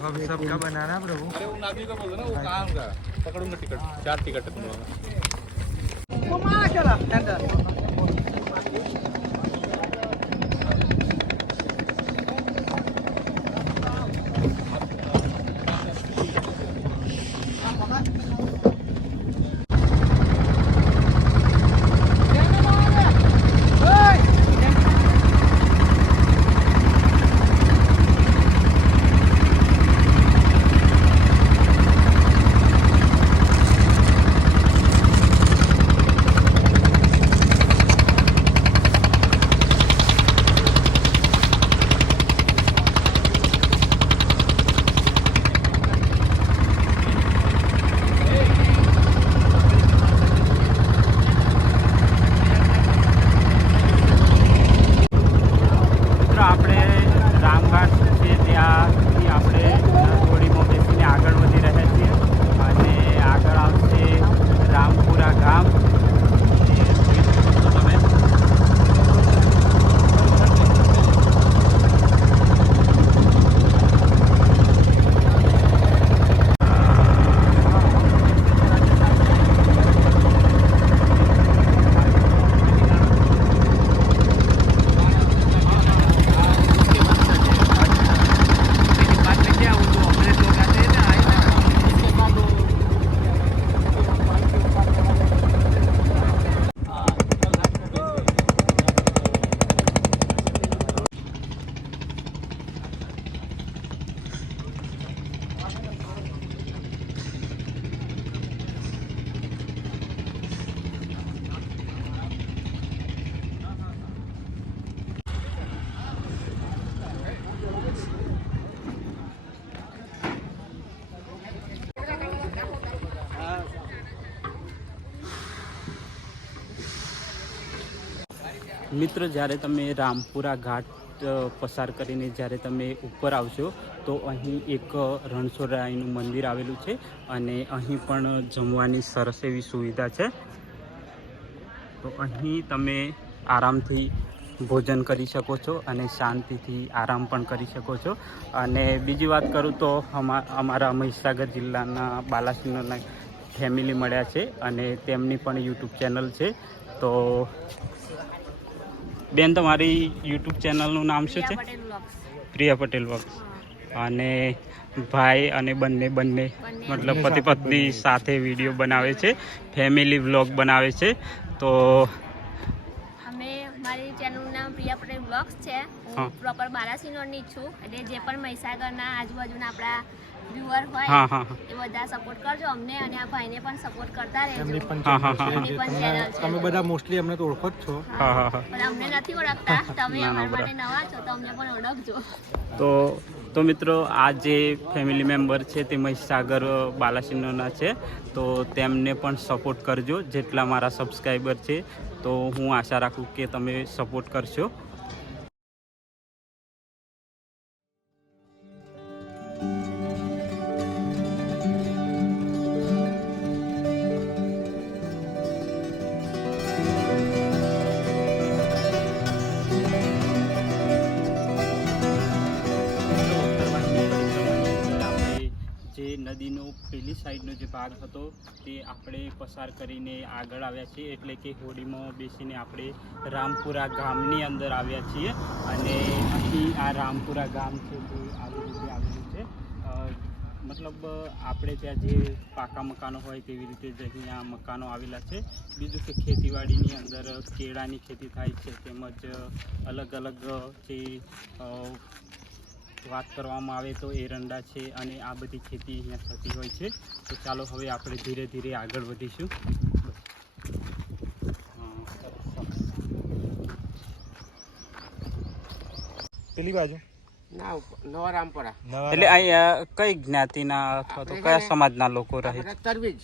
अब सबका बनाना प्रभु। अरे वो नाभी का बोल दो ना, वो कहाँ का पकड़ूंगा टिकट, 4 टिकट है तुम्हारा। મિત્રો જ્યારે તમે રામપુરા ઘાટ પસાર કરીને જ્યારે તમે ઉપર આવશો તો અહીં એક રણછોડરાયનું મંદિર આવેલું છે અને અહીં પણ જમવાની સરસ એવી સુવિધા છે. તો અહીં તમે આરામથી ભોજન કરી શકો છો અને શાંતિથી આરામ પણ કરી શકો છો. અને બીજી વાત કરું તો અમારા મહીસાગર જિલ્લાના બાલાસિનોરના ફેમિલી મળ્યા છે અને તેમની પણ યુટ્યુબ ચેનલ છે. તો બેન તમારી યુટ્યુબ ચેનલનું નામ શું છે? પ્રિયા પટેલ વ્લોગ્સ. અને ભાઈ અને બંને મતલબ પતિ પત્ની સાથે વિડીયો બનાવે છે, ફેમિલી વ્લોગ બનાવે છે. તો મારી ચેનલનું નામ પ્રિયા પટેલ વ્લોગ્સ છે. હું પ્રોપર બાલાસિનોરની છું એટલે જે પણ મહીસાગરના આજુબાજુના આપણા વ્યુઅર હોય એ બધા સપોર્ટ કરજો અમને અને આ ભાઈને પણ સપોર્ટ કરતા રહેજો. એમની પણ ચેનલ છે. તમે બધા મોસ્ટલી અમને તો ઓળખો જ છો. પણ અમને નથી ઓળખતા, તમે અમારા માટે નવા છો તો અમને પણ ઓળખજો. તો મિત્રો આ જે ફેમિલી મેમ્બર છે તે મહીસાગર બાલાસિનોના છે. તો તેમને પણ સપોર્ટ કરજો જેટલા મારા સબસ્ક્રાઈબર છે. તો હું આશા રાખું કે તમે સપોર્ટ કરશો. જે નદીનો પેલી સાઈડનો જે ભાગ હતો તે આપણે પસાર કરીને આગળ આવ્યા છીએ, એટલે કે હોડીમાં બેસીને આપણે રામપુરા ગામની અંદર આવ્યા છીએ. અને અહીં આ રામપુરા ગામ છે તે આવી રીતે આવેલું છે. મતલબ આપણે ત્યાં જે પાકા મકાનો હોય તેવી રીતે જ અહીંયા મકાનો આવેલા છે. બીજું કે ખેતીવાડીની અંદર કેળાની ખેતી થાય છે, તેમજ અલગ અલગ જે વાત કરવામાં આવે તો એરંડા છે અને આ બધી ખેતી અહીંયા થતી હોય છે. તો ચાલો હવે આપણે ધીરે ધીરે આગળ વધીશું. પેલી બાજુ નવા રામપુરા. એટલે અહીંયા કઈ જ્ઞાતિના અથવા તો કયા સમાજના લોકો રહે છે? તરવીજ.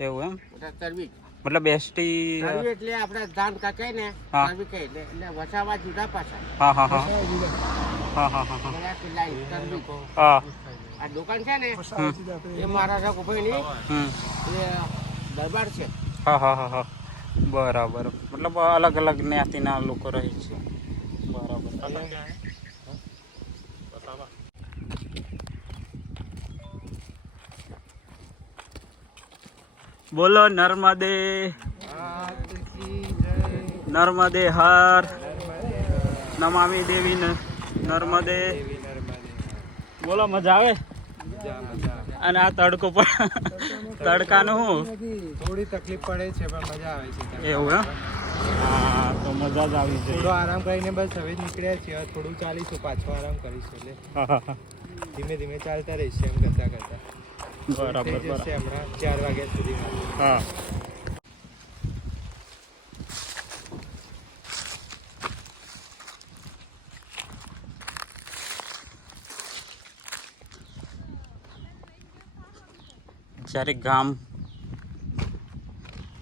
એવું એમ? તરવીજ મતલબ એસટી એટલે આપણે ધાન કાકાય ને તરવી કહે એટલે વસાવા જુદા પાછા. હા હા હા હા હા હા. આ દુકાન છે ને એ મારા રઘુભાઈની એ દરબાર છે. હા હા હા હા બરાબર. મતલબ અલગ અલગ જ્ઞાતિના લોકો રહે છે. બરાબર. બોલો નર્મદે નર્મદે હર નમામી દેવી નર્મદે. બોલો મજા આવે. અને આ તડકો પણ તડકાનું શું થોડી તકલીફ પડે છે પણ મજા આવે છે. એવું એમ? હા તો મજા જ આવી છે. થોડો આરામ કરીને બસ હવે નીકળ્યા છીએ. થોડું ચાલીશું, પાછો આરામ કરીશું. એટલે ધીમે ધીમે ચાલતા રહીશું એમ કરતા કરતા. બરાબર જશે હમણાં 4 વાગ્યા સુધીમાં. હા.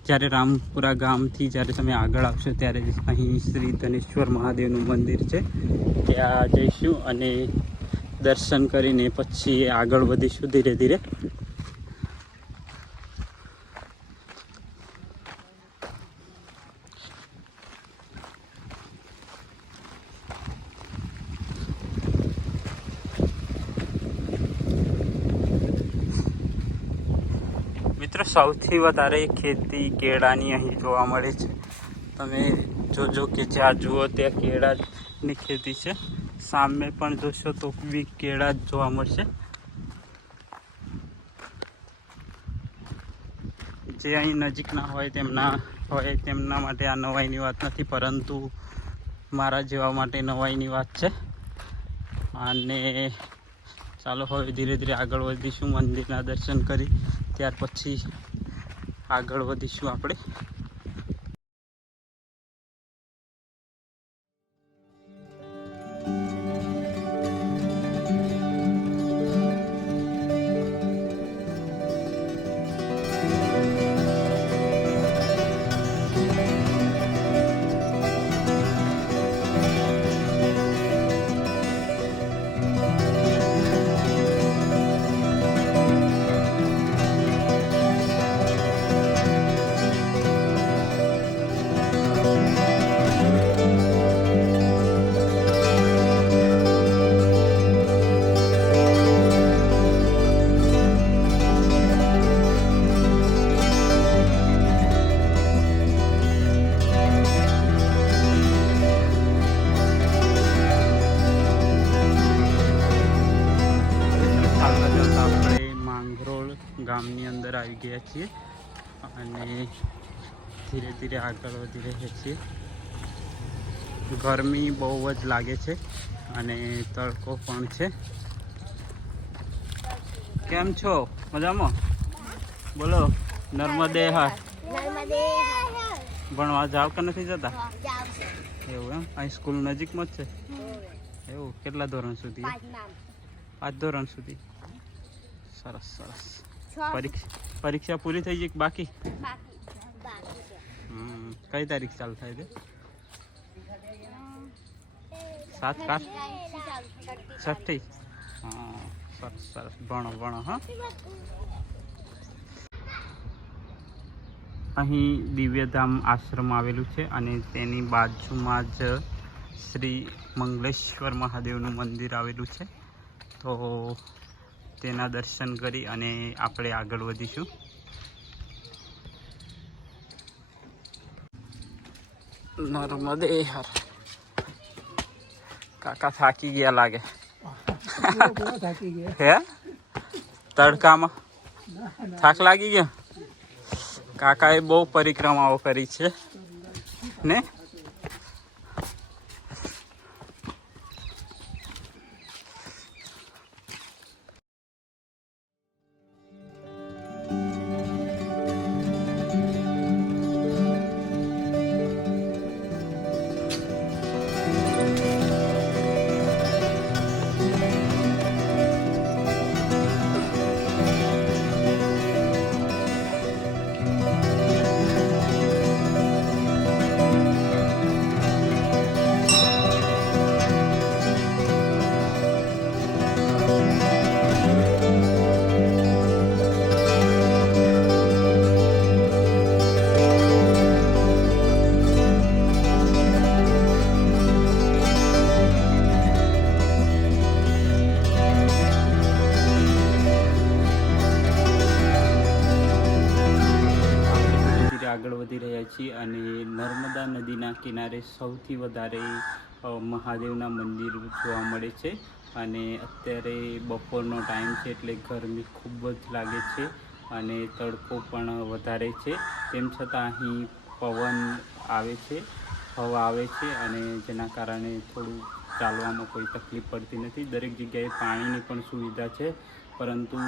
જ્યારે રામપુરા ગામથી જ્યારે તમે આગળ આવશો ત્યારે અહીં શ્રી ધનેશ્વર મહાદેવનું મંદિર છે. ત્યાં જઈશું અને દર્શન કરીને પછી આગળ વધીશું ધીરે ધીરે. મિત્રો સૌથી વધારે ખેતી કેળાની અહીં જોવા મળે છે. તમે જોજો કે જ્યાં જુઓ ત્યાં કેળાની ખેતી છે. સામે પણ જોશો તો બી કેળા જ જોવા મળશે. જે અહીં નજીકના હોય તેમના માટે આ નવાઈની વાત નથી, પરંતુ મારા જેવા માટે નવાઈની વાત છે. અને ચાલો હવે ધીરે ધીરે આગળ વધીશું. મંદિરના દર્શન કરી ત્યાર પછી આગળ વધીશું આપણે. ગામની અંદર આવી ગયા છીએ અને ધીરે ધીરે આગળ વધી રહ્યા છીએ. ગરમી બહુ જ લાગે છે અને તડકો પણ છે. કેમ છો? મજામાં? બોલો નર્મદે હર. ભણવા જાવ કે નથી જતા? એવું એમ? અહીં સ્કૂલ નજીકમાં જ છે? એવું. કેટલા ધોરણ સુધી? 5 ધોરણ સુધી. સરસ સરસ. પરીક્ષા પૂરી થઈ ગઈ કે બાકી? કઈ તારીખ ચાલુ થાય છે? 7 કા 6ઠી? હા સરસ સરસ. ભણો ભણો. હા. અહીં દિવ્યધામ આશ્રમ આવેલું છે અને તેની બાજુમાં જ શ્રી મંગલેશ્વર મહાદેવનું મંદિર આવેલું છે. તો તેના દર્શન કરી અને આપણે આગળ વધીશું. નર્મદે હર. કાકા થાકી ગયા લાગે. હે? તડકામાં થાક લાગી ગયો? કાકાએ બહુ પરિક્રમાઓ કરી છે ને? છીએ અને નર્મદા નદીના કિનારે સૌથી વધારે મહાદેવના મંદિર જોવા મળે છે. અને અત્યારે બપોરનો ટાઈમ છે એટલે ગરમી ખૂબ જ લાગે છે અને તડકો પણ વધારે છે. તેમ છતાં અહીં પવન આવે છે, હવા આવે છે અને જેના કારણે થોડું ચાલવામાં કોઈ તકલીફ પડતી નથી. દરેક જગ્યાએ પાણીની પણ સુવિધા છે, પરંતુ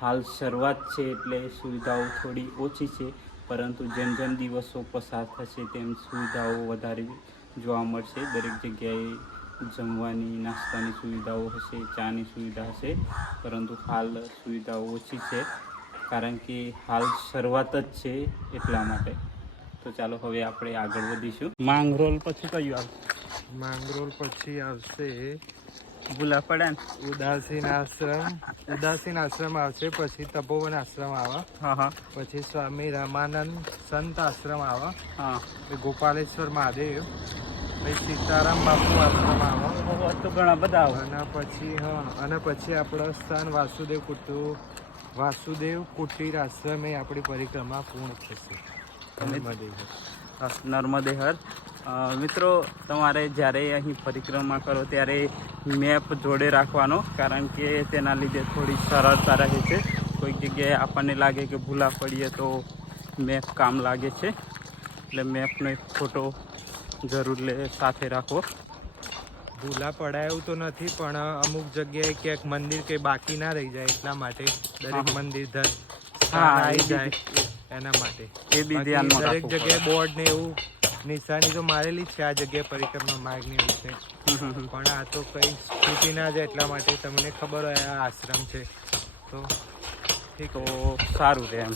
હાલ શરૂઆત છે એટલે સુવિધાઓ થોડી ઓછી છે. પરંતુ જેમ જેમ દિવસો પસાર થશે તેમ સુવિધાઓ વધારે જોવા મળશે. દરેક જગ્યાએ જમવાની, નાસ્તાની સુવિધાઓ હશે, ચાની સુવિધા હશે, પરંતુ હાલ સુવિધાઓ ઓછી છે કારણ કે હાલ શરૂઆત જ છે એટલા માટે. તો ચાલો હવે આપણે આગળ વધીશું. માંગરોળ પછી કયું આવશે? માંગરોળ પછી આવશે ભૂલાપડા, ઉદાસીન આશ્રમ આવશે, પછી તપોવન આશ્રમ આવે, પછી સ્વામી રામાનંદ સંત આશ્રમ આવે, ગોપાલેશ્વર મહાદેવ, પછી સીતારામ બાપુ આશ્રમ આવે, તો ઘણા બધા આવે. અને પછી આપણો સ્થાન વાસુદેવ કુટીર આશ્રમ એ આપણી પરિક્રમા પૂર્ણ થશે. નર્મદેહર મિત્રો, તમારે જ્યારે અહીં પરિક્રમા કરો ત્યારે મેપ જોડે રાખવાનો, કારણ કે તેના લીધે થોડી સરળતા રહે છે. કોઈક જગ્યાએ આપણને લાગે કે ભૂલા પડીએ તો મેપ કામ લાગે છે, એટલે મેપનો એક ફોટો જરૂર સાથે રાખવો. ભૂલા પડાય એવું તો નથી, પણ અમુક જગ્યાએ ક્યાંક મંદિર કે બાકી ના રહી જાય એટલા માટે દરેક મંદિર આવી જાય એના માટે એ બી ધ્યાનમાં દરેક જગ્યાએ બોર્ડ ને એવું નિશાની તો મારેલી જ છે આ જગ્યાએ પરિક્રમા માર્ગ ને એવું છે, પણ આ તો કઈ છૂટી ના જાય એટલા માટે તમને ખબર હોય આ આશ્રમ છે તો ઠીક, તો સારું રહે એમ.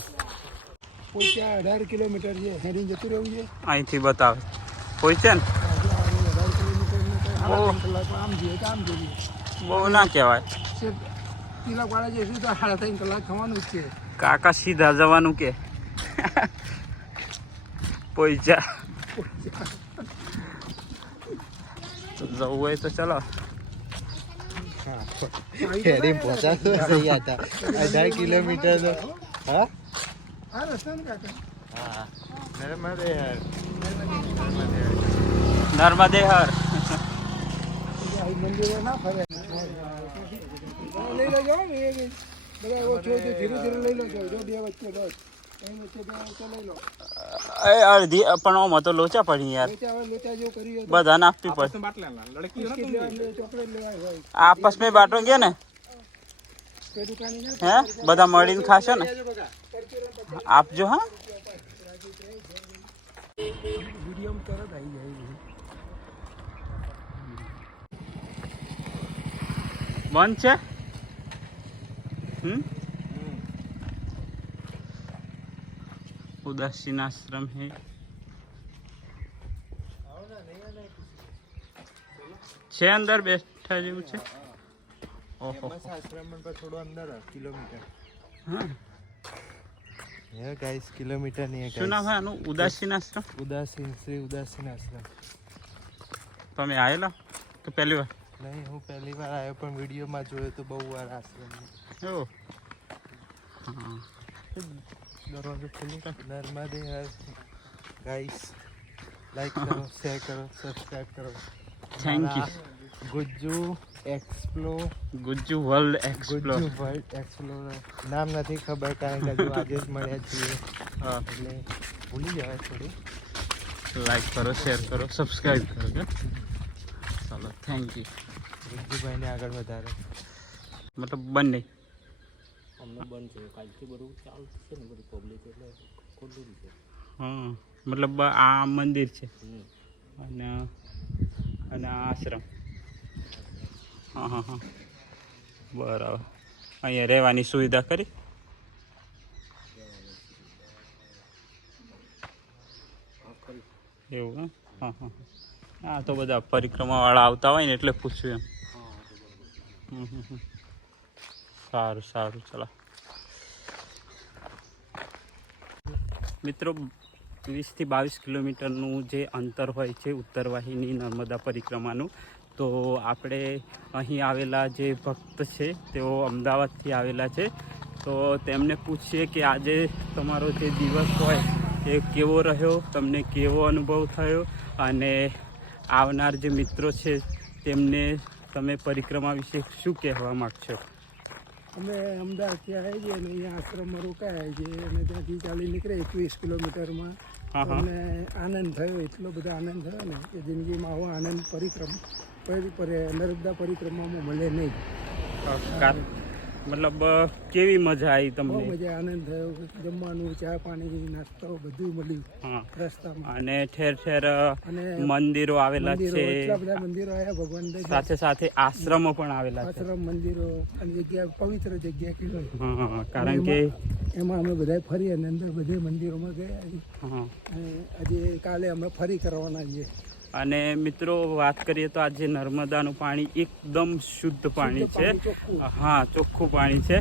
18 કિલોમીટર છે, હેરીને જતું રહેવું છે. અહીંથી બતાવે પહોંચે ને, 18 કલાક આમ જોઈએ તો આમ જોઈએ. બહુ ના કહેવાય. તિલક વાળા જઈશું તો 3.5 કલાક થવાનું જ છે. કાકા સીધા જવાનું કે પૈસા જવું હોય તો ચલો. 18 કિલોમીટર તો આ રસ્તો ને કાકા. નર્મદેહર મંદિરો ના ફરે. લઈ લેજો બધા ઓછો હોય તો ધીરે ધીરે લઈ લેજો. જો બે વચ્ચે દસ લઈ લો. અડધી પણ આમાં તો લોચા પડી યાર, લોચા જેવું કર્યું બધા નાખવી પડે. ચોકલેટ લેવાય હોય આપસ में बांटोगे ने, તે દુકાની હે બધા મળીને ખાશો ને, આપજો. હા વિડીયો તરત આવી જાય. બંધ છે. उदासीन आश्रम है. છે અંદર બેઠા જેવું છે. ઓહો, આશ્રમ પર થોડો અંદર કિલોમીટર. હા હે ગાઈસ, કિલોમીટર નહીં. શું નામ છે આનું? ઉદાસીન આશ્રમ. શ્રી ઉદાસીન આશ્રમ. તમે આવેલા કે પહેલી વાર? નહીં, હું પહેલી વાર આવ્યો, પણ વિડીયોમાં જોયો તો બહુ વાર આશ્રમ. એવું? હા, દરવાજો ખોલી કાઢ. નર્મદે ગાઈસ, લાઈક કરો, શેર કરો, સબસ્ક્રાઇબ કરો. Thank you. Gujju explore, Gujju world explore. Gujju world explore નામ નથી ખબર, કારણ કે હજુ આજે જ મળ્યા છીએ. હા, એટલે ભૂલી જવાય થોડું. લાઈક કરો, શેર કરો, સબસ્ક્રાઇબ કરો. કે ચાલો, થેન્ક યુ. ગુજ્જુભાઈને આગળ વધારે, મતલબ બંને અમને બંધ છે કાલથી, બધું ચાલુ છે ને, બધું પબ્લિક એટલે ખોટું છે. હા, મતલબ આ મંદિર છે અને આ આશ્રમ. હા હા હા, બરાબર. અહીંયા રહેવાની સુવિધા કરી. એવું? હા હા હા, તો બધા પરિક્રમાવાળા આવતા હોય ને એટલે પૂછ્યું એમ. સારું સારું, ચલો મિત્રો. 20 થી 22 કિલોમીટરનું જે અંતર હોય છે ઉત્તરવાહિની નર્મદા પરિક્રમાનું, તો આપણે અહીં આવેલા જે ભક્ત છે તેઓ અમદાવાદથી આવેલા છે, તો તેમને પૂછીએ કે આજે તમારો જે દિવસ હોય એ કેવો રહ્યો, તમને કેવો અનુભવ થયો, અને આવનાર જે મિત્રો છે તેમને તમે પરિક્રમા વિશે શું કહેવા માગશો? અમે અમદાવાદથી આવી છીએ અને અહીંયા આશ્રમમાં રોકાયા છીએ અને ત્યાંથી ચાલી નીકળે 21 કિલોમીટરમાં. અમને આનંદ થયો, એટલો બધો આનંદ થયો ને કે જિંદગીમાં આવો આનંદ નર્મદા પરિક્રમામાં મળે નહીં. મતલબ કેવી મજા આવી તમને? બહુ મજા, આનંદ થયો. જમવાનું, ચા પાણી, નાસ્તો બધું મળ્યું રસ્તામાં. અને ઠેર ઠેર મંદિરો આવેલા છે, એટલા બધા મંદિરો આવ્યા ભગવાન, સાથે સાથે આશ્રમો પણ આવેલા છે. આશ્રમ, મંદિરો અને જગ્યા, પવિત્ર જગ્યા કહેવાય. કારણ કે એમાં અમે બધા ફરી અને અંદર બધે મંદિરોમાં ગયા. આજે કાલે અમે ફરી કરવાના છીએ. અને મિત્રો વાત કરીએ તો આજે નર્મદાનું પાણી એકદમ શુદ્ધ પાણી છે. ચોખ્ખું પાણી છે.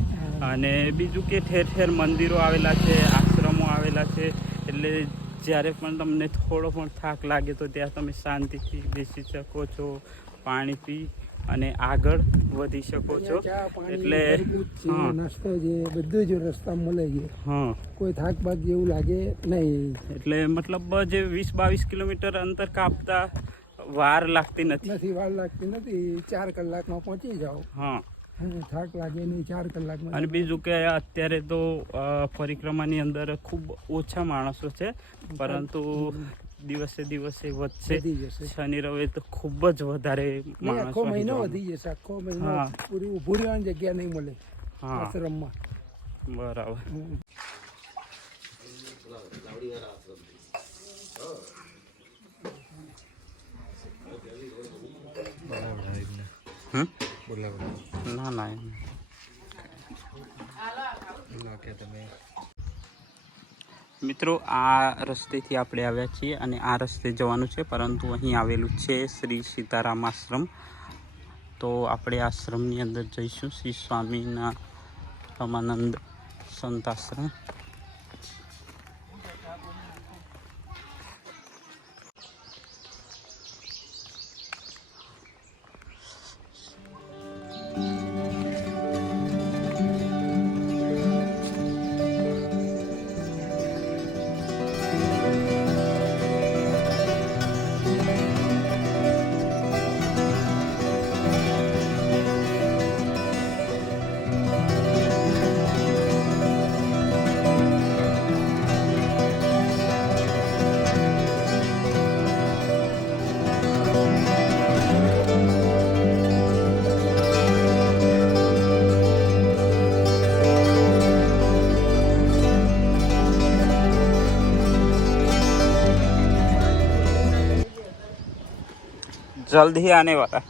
અને બીજું કે ઠેર ઠેર મંદિરો આવેલા છે, આશ્રમો આવેલા છે, એટલે જ્યારે પણ તમને થોડો પણ થાક લાગે તો ત્યાં તમે શાંતિથી બેસી શકો છો, પાણી પી અને આગળ વધી શકો છો. એટલે નાસ્તો છે બધું જ રસ્તામાં મળે છે. કોઈ થાક બાક જેવું લાગે નહીં. એટલે મતલબ જે 20-22 કિલોમીટર અંતર કાપતા વાર લાગતી નથી. વાર લાગતી નથી. 4 કલાકમાં પહોંચી જાઓ. થાક લાગે નહીં 4 કલાકમાં. અને બીજું કે અત્યારે તો પરિક્રમાની અંદર ખૂબ ઓછા માણસો છે, પરંતુ દિવસે દિવસે વધશે. શનિ રવિ તો ખૂબ જ વધારે માણસો. આખો મહિનો વધી જશે. આખો મહિનો પૂરી ઊભું રહેવાની જગ્યા નહીં મળે આશ્રમમાં. બરાબર. ના મિત્રો, આ રસ્તેથી આપણે આવ્યા છીએ અને આ રસ્તે જવાનું છે, પરંતુ અહીં આવેલું છે શ્રી સીતારામ આશ્રમ. તો આપણે આશ્રમની અંદર જઈશું. શ્રી સ્વામીના રમાનંદ સંત આશ્રમ. જલ્દી આને વાળા.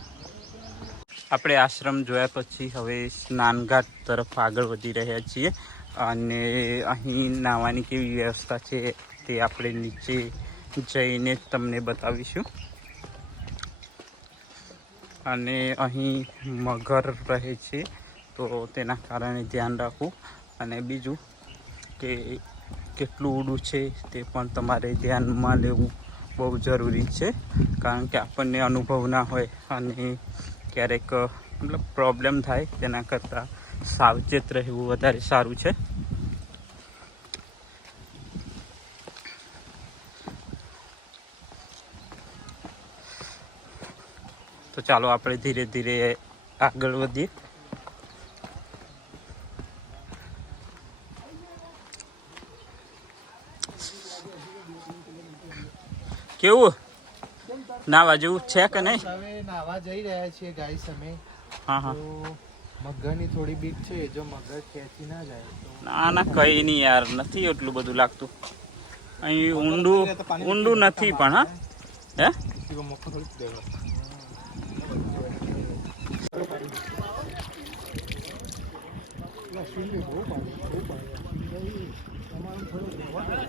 આપણે આશ્રમ જોયા પછી હવે સ્નાનઘાટ તરફ આગળ વધી રહ્યા છીએ અને અહીં નાહવાની કેવી વ્યવસ્થા છે તે આપણે નીચે જઈને તમને બતાવીશું. અને અહીં મગર રહે છે, તો તેના કારણે ધ્યાન રાખવું. અને બીજું કે કેટલું ઊંડું છે તે પણ તમારે ધ્યાનમાં લેવું બહુ જરૂરી છે, કારણ કે આપણને અનુભવ ના હોય અને ક્યારેક મતલબ પ્રોબ્લેમ થાય, તેના કરતાં સાવચેત રહેવું વધારે સારું છે. તો ચાલો આપણે ધીરે ધીરે આગળ વધીએ. કેવું નાવા જેવું છે કે નહીં? હવે નાવા જઈ રહ્યા છીએ ગાઈસ અમે. હા. મગરની થોડી બીક છે, જો મગર ખેંચી ના જાય તો. ના કઈ નહીં યાર, નથી એટલું બધું લાગતું. અહીં ઊંડું નથી પણ. હા હે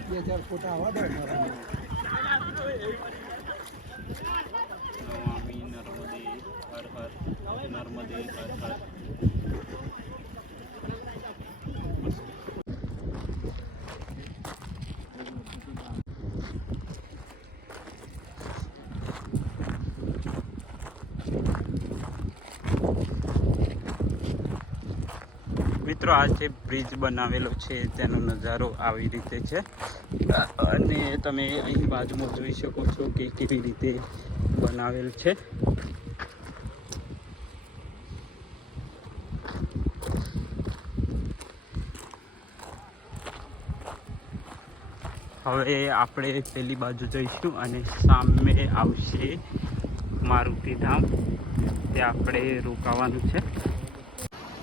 2-4 ફોટા આવવા દે. નમામિ નર્મદે હર હર, નર્મદે હર હર. મિત્રો આ જે બ્રિજ બનાવેલો છે તેનો નજારો આવી રીતે છે અને તમે અહીં બાજુમાં જોઈ શકો છો કે કેવી રીતે બનાવેલ છે. હવે આપણે પેલી બાજુ જઈશું અને સામે આવશે મારુતિધામ, તે આપણે રોકાવાનું છે.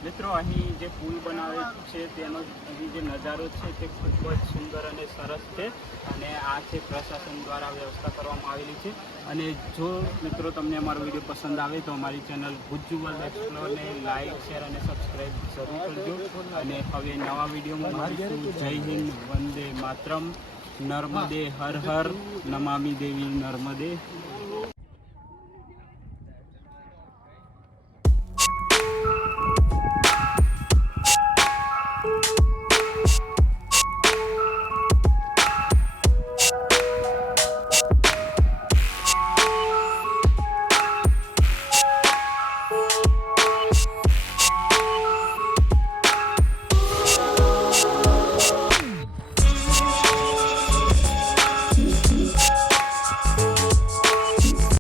મિત્રો અહીં જે પુલ બનાવેલો છે તેનો અહીં જે નજારો છે તે ખૂબ જ સુંદર અને સરસ છે અને આ છે પ્રશાસન દ્વારા વ્યવસ્થા કરવામાં આવેલી છે. અને જો મિત્રો તમને અમારો વિડીયો પસંદ આવે તો અમારી ચેનલ ગુજ્જુ વર્લ્ડ એક્સપ્લોરને લાઈક, શેર અને સબસ્ક્રાઈબ જરૂર કરજો. અને હવે નવા વિડીયોમાં મળીશું. જય હિન્દ, વંદે માતરમ, નર્મદે હર હર, નમામિ દેવી નર્મદે.